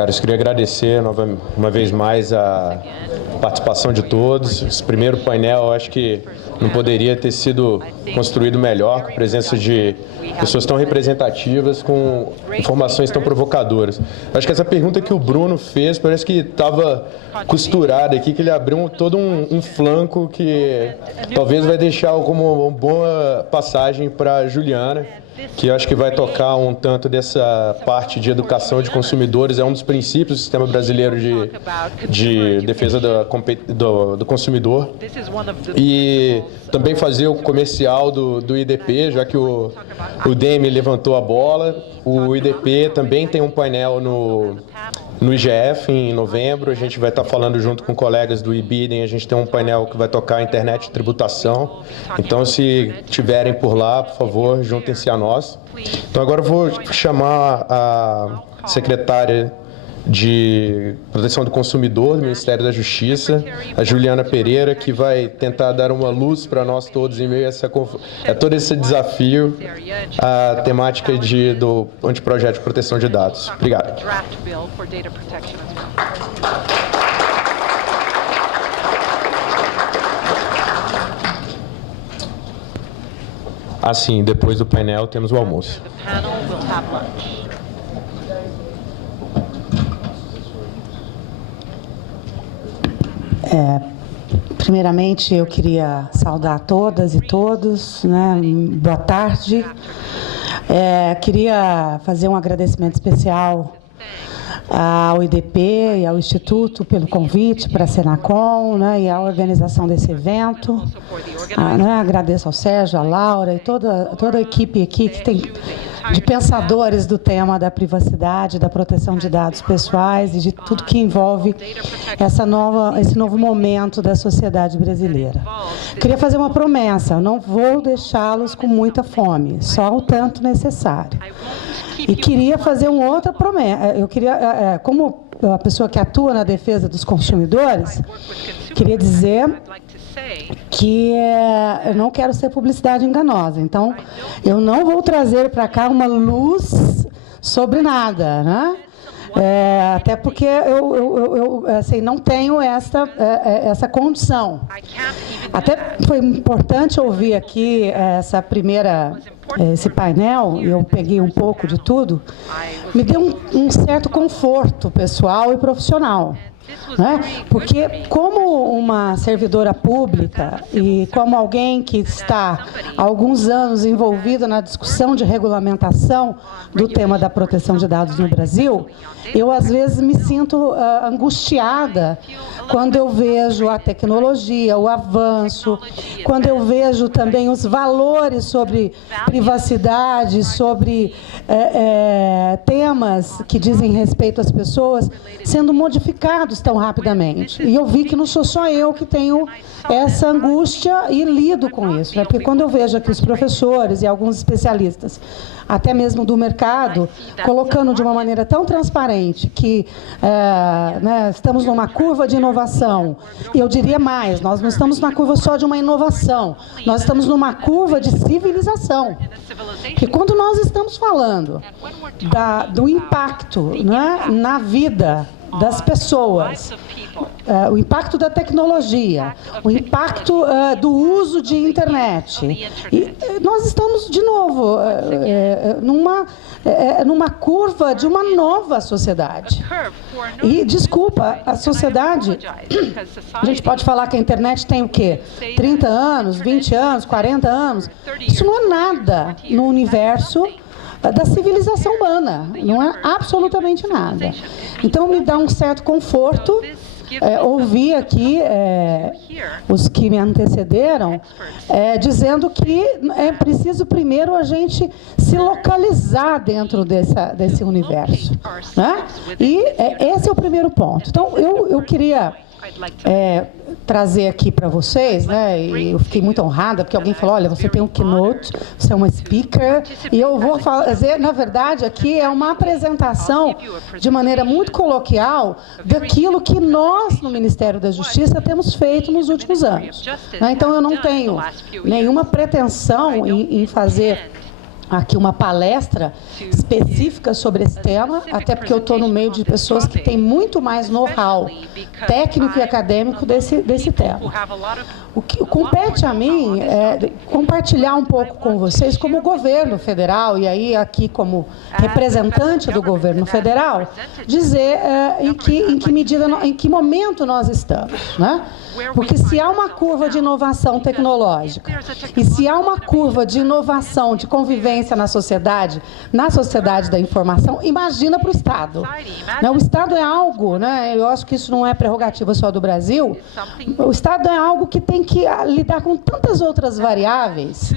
Cara, eu queria agradecer uma vez mais a participação de todos. Esse primeiro painel, eu acho que não poderia ter sido construído melhor, com a presença de pessoas tão representativas, com informações tão provocadoras. Eu acho que essa pergunta que o Bruno fez parece que estava costurada aqui, que ele abriu todo um flanco que talvez vai deixar como uma boa passagem para a Juliana, que eu acho que vai tocar um tanto dessa parte de educação de consumidores. É um dos princípios do sistema brasileiro de defesa do consumidor. E também fazer o comercial do IDP, já que o Demi levantou a bola. O IDP também tem um painel no IGF em novembro. A gente vai estar falando junto com colegas do IBIDEM. A gente tem um painel que vai tocar a internet de tributação. Então, se tiverem por lá, por favor, juntem-se a nós. Então, agora eu vou chamar a secretária de Proteção do Consumidor do Ministério da Justiça, a Juliana Pereira, que vai tentar dar uma luz para nós todos em meio a todo esse desafio, a temática do anteprojeto de proteção de dados. Obrigado. Assim, depois do painel temos o almoço. Primeiramente, eu queria saudar todas e todos, né? Boa tarde. Queria fazer um agradecimento especial ao IDP e ao Instituto pelo convite para a Senacom, né, e a organização desse evento. Agradeço ao Sérgio, à Laura e toda a equipe aqui que tem de pensadores do tema da privacidade, da proteção de dados pessoais e de tudo que envolve esse novo momento da sociedade brasileira. Queria fazer uma promessa: eu não vou deixá-los com muita fome, só o tanto necessário. E queria fazer uma outra promessa. Eu queria, como a pessoa que atua na defesa dos consumidores, queria dizer que eu não quero ser publicidade enganosa. Então, eu não vou trazer para cá uma luz sobre nada, né? Até porque eu assim, não tenho essa condição. Até foi importante ouvir aqui esse painel, e eu peguei um pouco de tudo, me deu um certo conforto pessoal e profissional. Né? Porque, como uma servidora pública e como alguém que está há alguns anos envolvida na discussão de regulamentação do tema da proteção de dados no Brasil, eu, às vezes, me sinto angustiada quando eu vejo a tecnologia, o avanço, quando eu vejo também os valores sobre privacidade, sobre temas que dizem respeito às pessoas sendo modificados tão rapidamente. E eu vi que não sou só eu que tenho essa angústia e lido com isso, né? Porque quando eu vejo aqui os professores e alguns especialistas, até mesmo do mercado, colocando de uma maneira tão transparente que estamos numa curva de inovação, e eu diria mais, nós não estamos na curva só de uma inovação, nós estamos numa curva de civilização. Porque quando nós estamos falando do impacto, né, na vida das pessoas, o impacto da tecnologia, o impacto do uso de internet. E nós estamos, de novo, numa curva de uma nova sociedade. E, desculpa, a sociedade, a gente pode falar que a internet tem o quê? 30 anos, 20 anos, 40 anos. Isso não é nada no universo da civilização humana, não é absolutamente nada. Então, me dá um certo conforto ouvir aqui os que me antecederam dizendo que é preciso primeiro a gente se localizar dentro desse universo, né? E esse é o primeiro ponto. Então, eu queria trazer aqui para vocês, né? E eu fiquei muito honrada porque alguém falou: olha, você tem um keynote, você é uma speaker, e eu vou fazer, na verdade, aqui é uma apresentação de maneira muito coloquial daquilo que nós no Ministério da Justiça temos feito nos últimos anos, né? Então, eu não tenho nenhuma pretensão em fazer aqui uma palestra específica sobre esse tema, até porque eu estou no meio de pessoas que têm muito mais know-how técnico e acadêmico desse tema. O que compete a mim é compartilhar um pouco com vocês como governo federal, e aí aqui como representante do governo federal, dizer em que medida, em que momento nós estamos, né? Porque se há uma curva de inovação tecnológica e se há uma curva de inovação, de convivência na sociedade da informação, imagina para o Estado. O Estado é algo, né, eu acho que isso não é prerrogativa só do Brasil, o Estado é algo que tem que lidar com tantas outras variáveis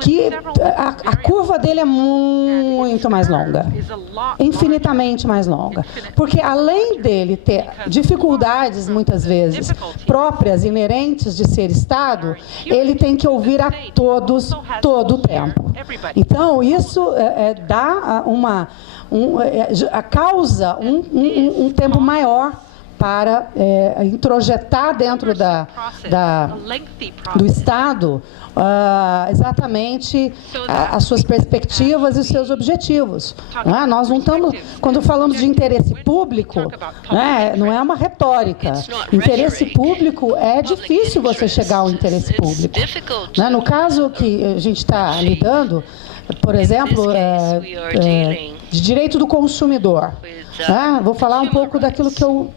que a curva dele é muito mais longa, infinitamente mais longa. Porque além dele ter dificuldades, muitas vezes, próprias, inerentes de ser Estado, ele tem que ouvir a todos, todo o tempo. Então, isso causa um tempo maior para introjetar dentro do Estado exatamente as suas perspectivas e os seus objetivos. Nós não estamos, quando falamos de interesse público, não é uma retórica. Interesse público, é difícil você chegar ao interesse público. No caso que a gente está lidando, por exemplo, de direito do consumidor. Vou falar um pouco daquilo que eu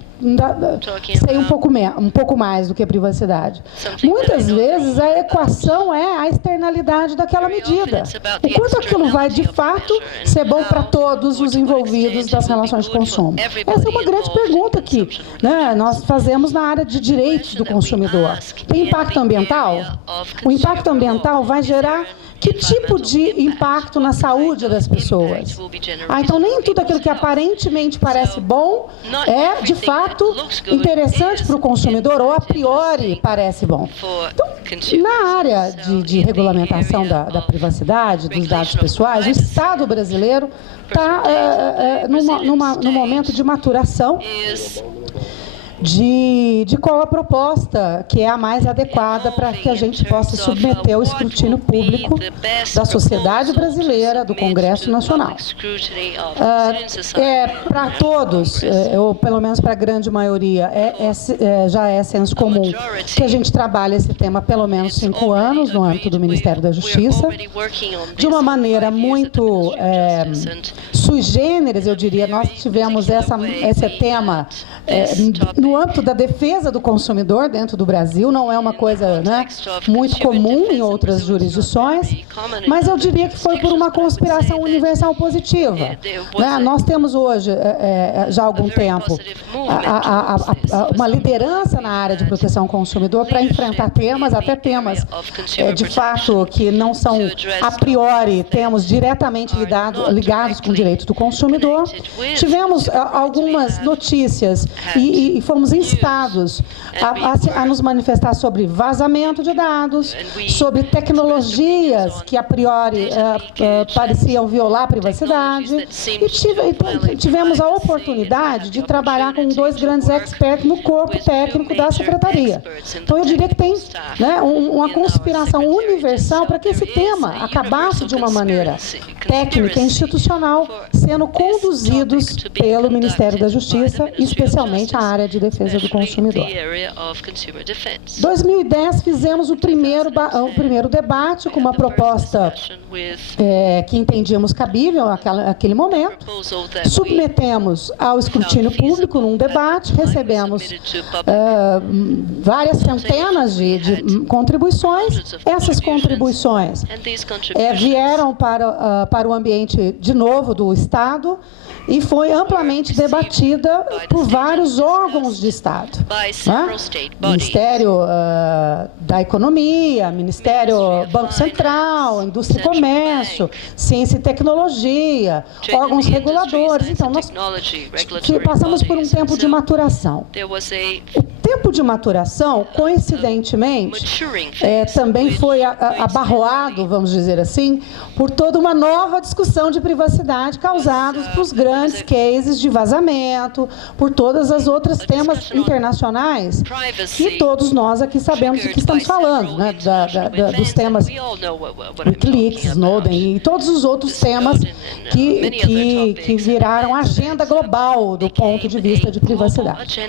sei um pouco mais do que privacidade. Muitas vezes a equação é a externalidade daquela medida. O quanto aquilo vai, de fato, ser bom para todos os envolvidos das relações de consumo. Essa é uma grande pergunta que nós fazemos na área de direitos do consumidor. Tem impacto ambiental? O impacto ambiental vai gerar que tipo de impacto na saúde das pessoas? Então, nem tudo aquilo que aparentemente parece bom é, de fato, interessante para o consumidor, ou a priori parece bom. Então, na área de regulamentação da privacidade, dos dados pessoais, o Estado brasileiro está num momento de maturação de qual a proposta que é a mais adequada para que a gente possa submeter ao escrutínio público da sociedade brasileira, do Congresso Nacional. Para todos, ou pelo menos para a grande maioria, já é senso comum que a gente trabalha esse tema há pelo menos 5 anos no âmbito do Ministério da Justiça, de uma maneira muito sui generis, eu diria. Nós tivemos esse tema no âmbito da defesa do consumidor dentro do Brasil, não é uma coisa muito comum em outras jurisdições, mas eu diria que foi por uma conspiração universal positiva. Nós temos hoje, já há algum tempo, uma liderança na área de proteção ao consumidor para enfrentar temas, até temas, de fato, que não são, a priori, temos diretamente ligados com o direito do consumidor. Tivemos algumas notícias e fomos instados a nos manifestar sobre vazamento de dados, sobre tecnologias que, a priori, pareciam violar a privacidade, e tivemos a oportunidade de trabalhar com 2 grandes experts no corpo técnico da Secretaria. Então, eu diria que tem uma conspiração universal para que esse tema acabasse de uma maneira técnica e institucional, sendo conduzidos pelo Ministério da Justiça, especialmente a área de defesa do consumidor. Em 2010, fizemos o primeiro debate com uma proposta que entendíamos cabível naquele momento. Submetemos ao escrutínio público num debate, recebemos várias centenas de contribuições. Essas contribuições vieram para o ambiente, de novo, do Estado, e foi amplamente debatida por vários órgãos de Estado. Ministério da Economia, Ministério Banco Central, Indústria e Comércio, Ciência e Tecnologia, órgãos reguladores. Então, nós passamos por um tempo de maturação. O tempo de maturação, coincidentemente, também foi abarroado, vamos dizer assim, por toda uma nova discussão de privacidade causada por grandes cases de vazamento, por todas as outras temas internacionais que todos nós aqui sabemos do que estamos falando, né? Dos temas Wikileaks, Snowden e todos os outros temas que viraram agenda global do ponto de vista de privacidade.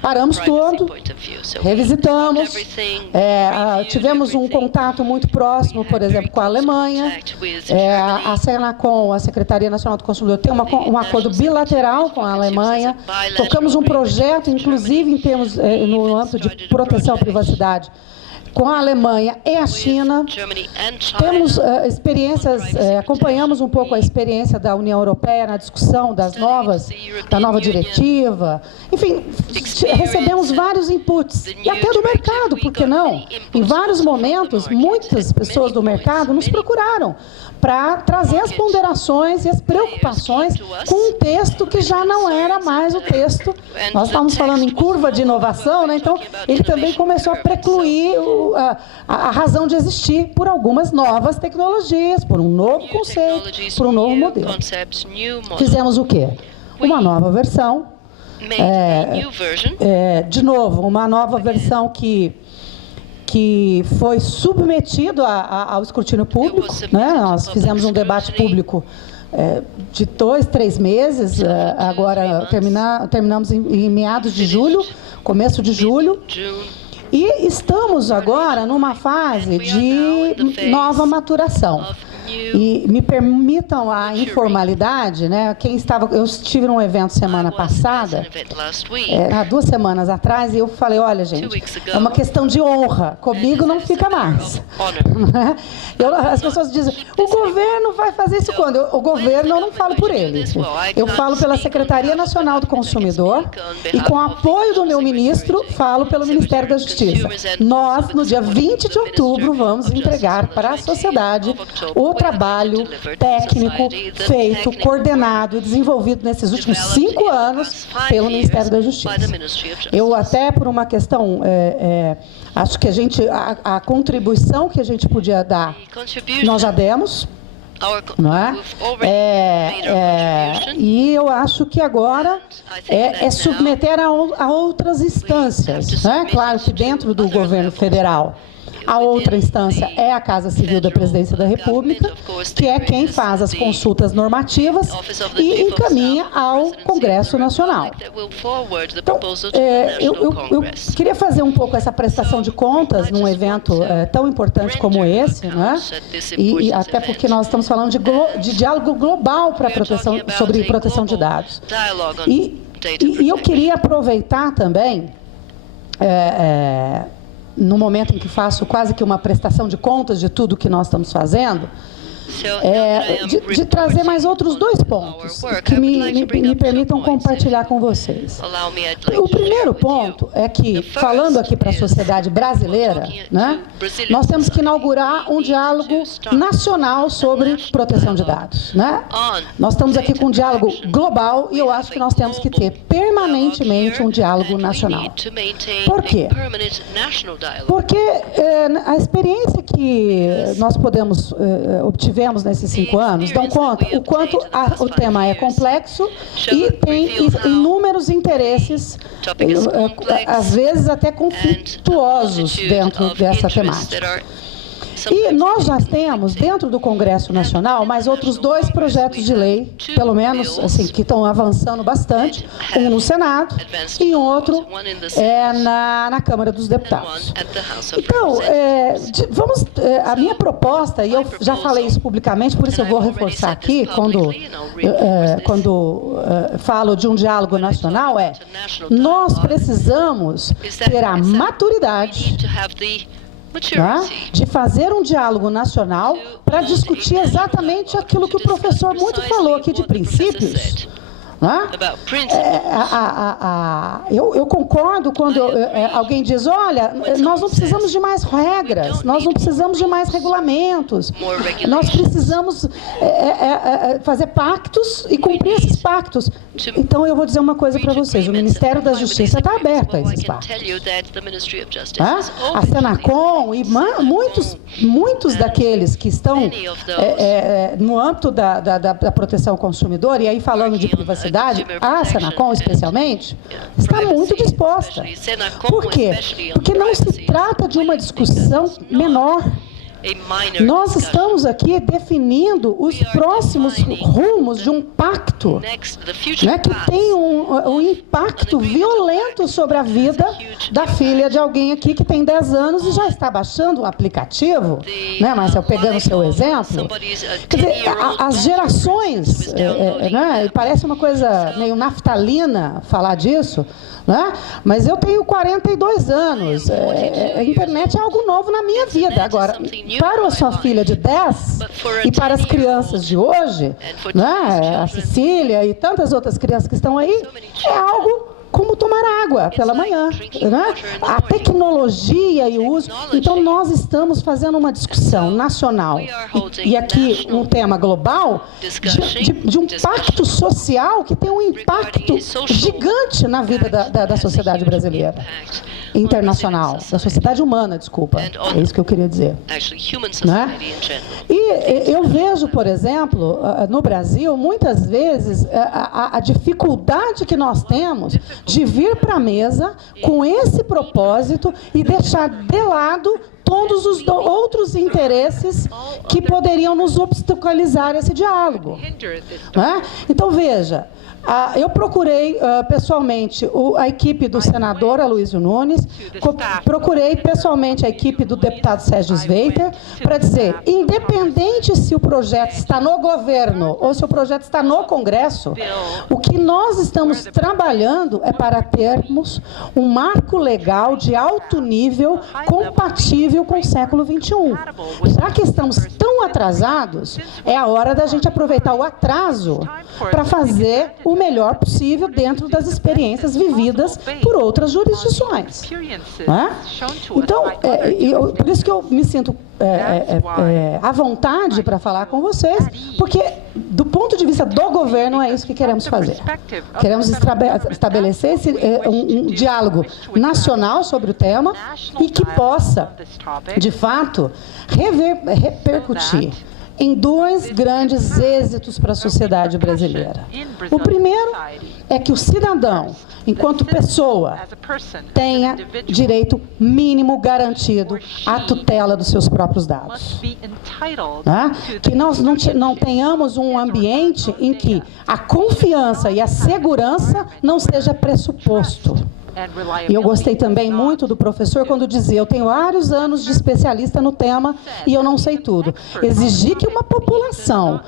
Paramos tudo, revisitamos, tivemos um contato muito próximo, por exemplo, com a Alemanha, a Senacom, a Secretaria Nacional do Consumidor, tem um acordo bilateral com a Alemanha, tocamos um projeto, inclusive em termos, no âmbito de proteção à privacidade, com a Alemanha e a China. Temos experiências, acompanhamos um pouco a experiência da União Europeia na discussão da nova diretiva. Enfim, recebemos vários inputs, e até do mercado, por que não? Em vários momentos, muitas pessoas do mercado nos procuraram para trazer as ponderações e as preocupações com um texto que já não era mais o texto. Nós estávamos falando em curva de inovação, né? Então ele também começou a precluir a razão de existir por algumas novas tecnologias, por um novo conceito, por um novo modelo. Fizemos o quê? Uma nova versão, de novo, uma nova versão que foi submetido ao escrutínio público, né? Nós fizemos um debate público de 2, 3 meses, agora terminamos em meados de julho, começo de julho, e estamos agora numa fase de nova maturação. E me permitam a informalidade, né? Eu estive num evento semana passada, há 2 semanas atrás, e eu falei, olha, gente, é uma questão de honra, comigo não fica mais. As pessoas dizem, o governo vai fazer isso quando? O governo, eu não falo por ele. Eu falo pela Secretaria Nacional do Consumidor e, com apoio do meu ministro, falo pelo Ministério da Justiça. Nós, no dia 20 de outubro, vamos entregar para a sociedade o trabalho técnico feito, coordenado e desenvolvido nesses últimos 5 anos pelo Ministério da Justiça. Eu até, por uma questão, acho que a contribuição que a gente podia dar, nós já demos, não é? E eu acho que agora é submeter a outras instâncias, né? Claro que dentro do governo federal, a outra instância é a Casa Civil da Presidência da República, que é quem faz as consultas normativas e encaminha ao Congresso Nacional. Então, eu queria fazer um pouco essa prestação de contas num evento tão importante como esse, né? E até porque nós estamos falando de diálogo global sobre proteção de dados. E eu queria aproveitar também, no momento em que faço quase que uma prestação de contas de tudo que nós estamos fazendo, de trazer mais outros 2 pontos que me permitam compartilhar com vocês. O primeiro ponto é que, falando aqui para a sociedade brasileira, né, nós temos que inaugurar um diálogo nacional sobre proteção de dados, né? Nós estamos aqui com um diálogo global e eu acho que nós temos que ter permanentemente um diálogo nacional. Por quê? Porque a experiência que nós obtivemos nesses 5 anos dão conta o quanto o tema é complexo e tem inúmeros interesses, às vezes até conflituosos dentro dessa temática. E nós já temos, dentro do Congresso Nacional, mais outros 2 projetos de lei, pelo menos, assim, que estão avançando bastante, um no Senado e outro na Câmara dos Deputados. Então, a minha proposta, e eu já falei isso publicamente, por isso eu vou reforçar aqui, quando falo de um diálogo nacional, nós precisamos ter a maturidade, tá, de fazer um diálogo nacional para discutir exatamente aquilo que o professor muito falou aqui de princípios, Eu concordo quando alguém diz, olha, nós não precisamos de mais regras, nós não precisamos de mais regulamentos, nós precisamos fazer pactos e cumprir esses pactos. Então, eu vou dizer uma coisa para vocês, o Ministério da Justiça está aberto a esses pactos. A Senacom e muitos daqueles que estão no âmbito da proteção ao consumidor, e aí falando de privacidade, a Senacom especialmente, está muito disposta. Por quê? Porque não se trata de uma discussão menor. Nós estamos aqui definindo os próximos rumos de um pacto, né, que tem um impacto violento sobre a vida da filha de alguém aqui que tem 10 anos e já está baixando o aplicativo, né, Marcel, pegando o seu exemplo. Quer dizer, as gerações, né, parece uma coisa meio naftalina falar disso, né? Mas eu tenho 42 anos, a internet é algo novo na minha vida. Agora, para a sua filha de 10 e para as crianças de hoje, né, a Cecília e tantas outras crianças que estão aí, é algo como tomar água pela manhã, né? A tecnologia e o uso. Então, nós estamos fazendo uma discussão nacional e aqui um tema global de um pacto social que tem um impacto gigante na vida da sociedade brasileira. Internacional, da sociedade humana, desculpa, é isso que eu queria dizer. Né? E eu vejo, por exemplo, no Brasil, muitas vezes, a dificuldade que nós temos de vir para a mesa com esse propósito e deixar de lado todos os outros interesses que poderiam nos obstaculizar esse diálogo. Né? Então, veja, eu procurei pessoalmente a equipe do senador Aloysio Nunes, procurei pessoalmente a equipe do deputado Sérgio Sveiter, para dizer, independente se o projeto está no governo ou se o projeto está no Congresso, o que nós estamos trabalhando é para termos um marco legal de alto nível compatível com o século XXI. Já que estamos tão atrasados, é a hora da gente aproveitar o atraso para fazer o melhor possível dentro das experiências vividas por outras jurisdições. Né? Então, por isso que eu me sinto à vontade para falar com vocês, porque, do ponto de vista do governo, é isso que queremos fazer. Queremos estabelecer um diálogo nacional sobre o tema e que possa, de fato, repercutir em dois grandes êxitos para a sociedade brasileira. O primeiro é que o cidadão, enquanto pessoa, tenha direito mínimo garantido à tutela dos seus próprios dados. Né? Que nós não tenhamos um ambiente em que a confiança e a segurança não seja pressuposto. E eu gostei também muito do professor quando dizia, eu tenho vários anos de especialista no tema e eu não sei tudo. Exigir que uma população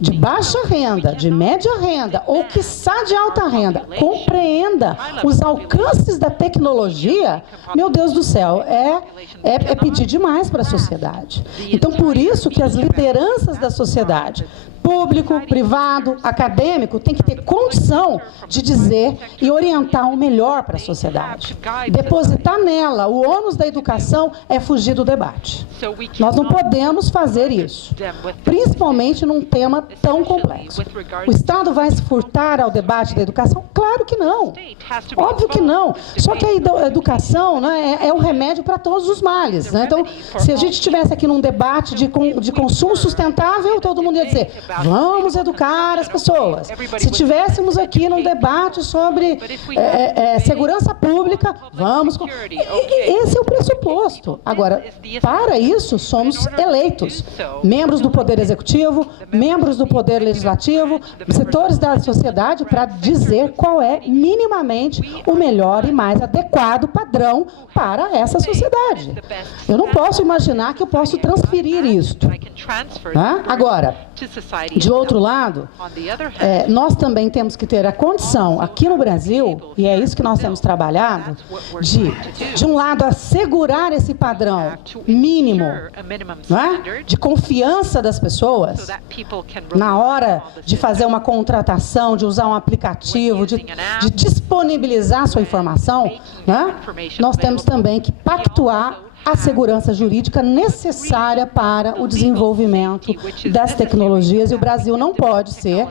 de baixa renda, de média renda ou quiçá de alta renda compreenda os alcances da tecnologia, meu Deus do céu, é pedir demais para a sociedade. Então, por isso que as lideranças da sociedade, público, privado, acadêmico, tem que ter condição de dizer e orientar o melhor para a sociedade. Depositar nela o ônus da educação é fugir do debate. Nós não podemos fazer isso, principalmente num tema tão complexo. O Estado vai se furtar ao debate da educação? Claro que não. Óbvio que não. Só que a educação, né, é o remédio para todos os males. Né? Então, se a gente estivesse aqui num debate de consumo sustentável, todo mundo ia dizer, vamos educar as pessoas. Se tivéssemos aqui num debate sobre segurança pública, vamos... Esse é o pressuposto. Agora, para isso, somos eleitos. Membros do Poder Executivo, membros do Poder Legislativo, setores da sociedade, para dizer qual é minimamente o melhor e mais adequado padrão para essa sociedade. Eu não posso imaginar que eu posso transferir isto Né? Agora, de outro lado, nós também temos que ter a condição, aqui no Brasil, e é isso que nós temos trabalhado, de um lado, assegurar esse padrão mínimo, né, de confiança das pessoas, na hora de fazer uma contratação, de usar um aplicativo, de disponibilizar sua informação, né, nós temos também que pactuar a segurança jurídica necessária para o desenvolvimento das tecnologias, e o Brasil não pode ser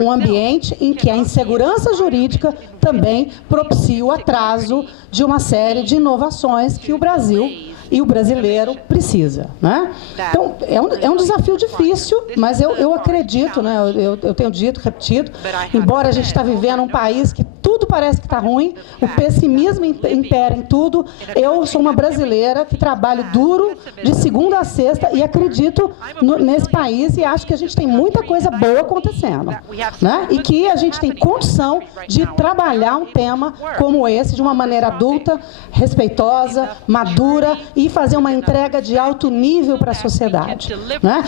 um ambiente em que a insegurança jurídica também propicie o atraso de uma série de inovações que o Brasil e o brasileiro precisa, né? Então, é um desafio difícil, mas eu acredito, né? Eu tenho dito, repetido, embora a gente está vivendo um país que tudo parece que está ruim, o pessimismo impera em tudo, eu sou uma brasileira que trabalho duro de segunda a sexta e acredito nesse país e acho que a gente tem muita coisa boa acontecendo, né? E que a gente tem condição de trabalhar um tema como esse de uma maneira adulta, respeitosa, madura, e fazer uma entrega de alto nível para a sociedade, né?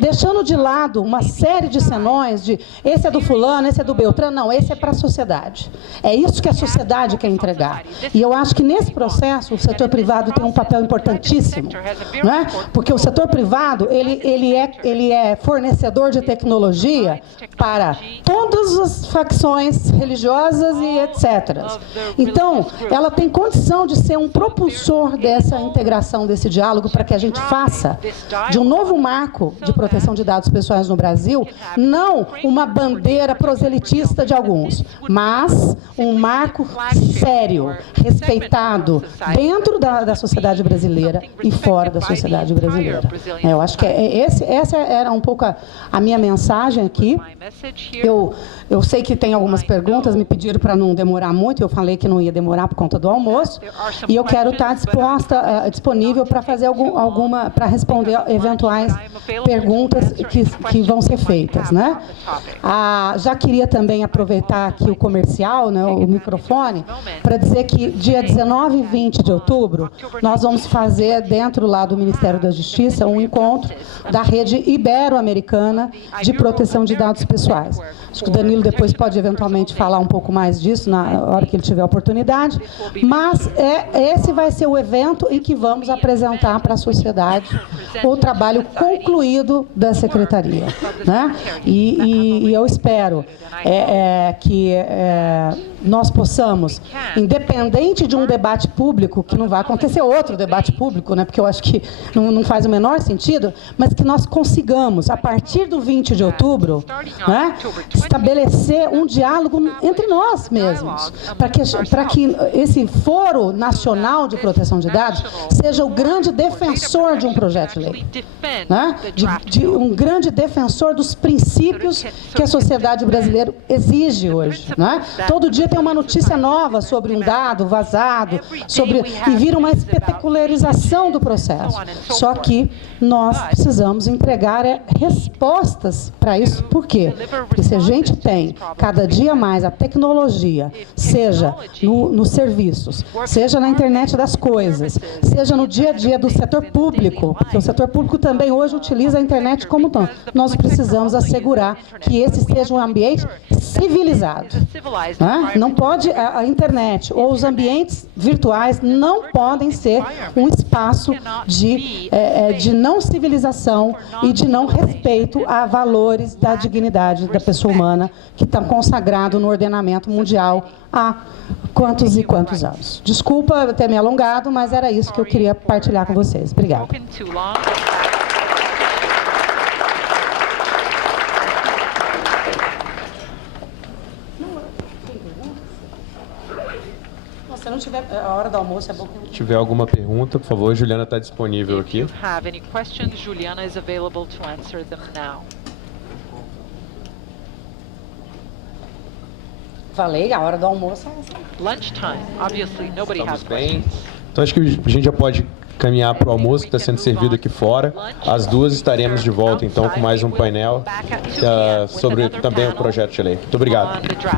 Deixando de lado uma série de senões de esse é do fulano, esse é do Beltrano, não, esse é para a sociedade. É isso que a sociedade quer entregar. E eu acho que nesse processo o setor privado tem um papel importantíssimo, né? Porque o setor privado ele é fornecedor de tecnologia para todas as facções religiosas e etc. Então, ela tem condição de ser um propulsor dessa integração, desse diálogo, para que a gente faça de um novo marco de proteção de dados pessoais no Brasil, não uma bandeira proselitista de alguns, mas um marco sério, respeitado, dentro da sociedade brasileira e fora da sociedade brasileira. Eu acho que essa era um pouco a minha mensagem aqui. Eu sei que tem algumas perguntas, me pediram para não demorar muito, eu falei que não ia demorar por conta do almoço, e eu quero estar disponível para fazer para responder eventuais perguntas que vão ser feitas, né? Já queria também aproveitar aqui o comercial, né, o microfone, para dizer que dia 19 e 20 de outubro, nós vamos fazer dentro lá do Ministério da Justiça um encontro da rede ibero-americana de proteção de dados pessoais. Acho que o Danilo depois pode eventualmente falar um pouco mais disso na hora que ele tiver a oportunidade, mas esse vai ser o evento em que vamos apresentar para a sociedade o trabalho concluído da Secretaria, né? E eu espero que nós possamos, independente de um debate público, que não vai acontecer outro debate público, né, porque eu acho que não faz o menor sentido, mas que nós consigamos, a partir do 20 de outubro, né, estabelecer um diálogo entre nós mesmos, para que esse Foro Nacional de Proteção de Dados seja o grande defensor de um projeto de lei, né, de um grande defensor dos princípios que a sociedade brasileira exige hoje, né? Todo dia tem uma notícia nova sobre um dado vazado, e vira uma espetacularização do processo. Só que nós precisamos entregar respostas para isso. Por quê? Porque se a gente tem cada dia mais a tecnologia, seja nos serviços, seja na internet das coisas, seja no dia a dia do setor público, porque o setor público também hoje utiliza a internet como tal, nós precisamos assegurar que esse seja um ambiente civilizado, né? Não pode, a internet ou os ambientes virtuais não podem ser um espaço de não civilização e de não respeito a valores da dignidade da pessoa humana que está consagrado no ordenamento mundial há quantos e quantos anos. Desculpa ter me alongado, mas era isso que eu queria partilhar com vocês. Obrigada. Se não tiver a hora do almoço, é bom que... Se tiver alguma pergunta, por favor, Juliana está disponível aqui. Falei, a hora do almoço é essa. Estamos bem. Então, acho que a gente já pode caminhar para o almoço que está sendo servido aqui fora. Às 2 estaremos de volta, então, com mais um painel sobre também o projeto de lei. Muito obrigado.